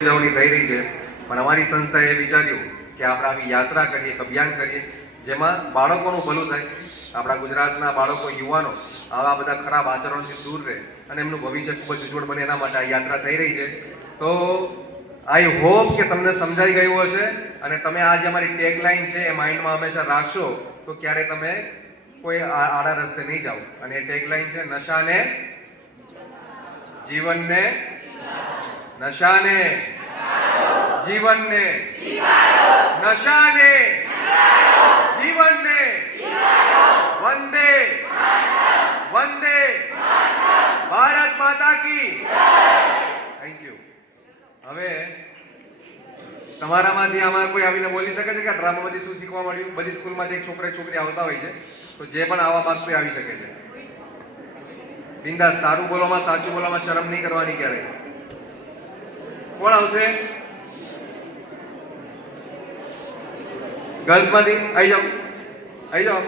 ઉજવણી થઈ રહી છે, પણ અમારી સંસ્થાએ વિચાર્યું કે આપણે આવી યાત્રા કરીએ, એક અભિયાન કરીએ જેમાં બાળકોનું ભલું થાય, આપણા ગુજરાતના બાળકો, યુવાનો આવા બધા ખરાબ આચરણથી દૂર રહે અને એમનું ભવિષ્ય ખૂબ જ ઉજ્જવળ બને, એના માટે આ યાત્રા થઈ રહી છે. તો આઈ હોપ કે તમને સમજાઈ ગયું હશે અને તમે આ જે અમારી ટેગલાઇન છે એ માઇન્ડમાં હંમેશા રાખશો તો ક્યારે તમે કોઈ આડા રસ્તે નહીં જાઓ. અને એ ટેગલાઇન છે નશાને જીવનને, નશાને જીવનને, નશાને જીવનને, વંદે વંદે ભારત માતા કી. Thank you. હવે તમારામાંથી આમાં કોઈ આવીને બોલી શકે છે કે ડ્રામામાંથી શું શીખવા મળ્યું? બધી સ્કૂલમાંથી એક છોકરા છોકરી આવતા હોય છે, તો જે પણ આવા માંગતું આવી શકે છે. બિંદાસ, સારું બોલવામાં, સાચું બોલવામાં શરમ નહીં કરવાની ક્યારેય. કોણ આવશે? ગર્લ્સમાંથી આવી જાઓ, આવી જાઓ.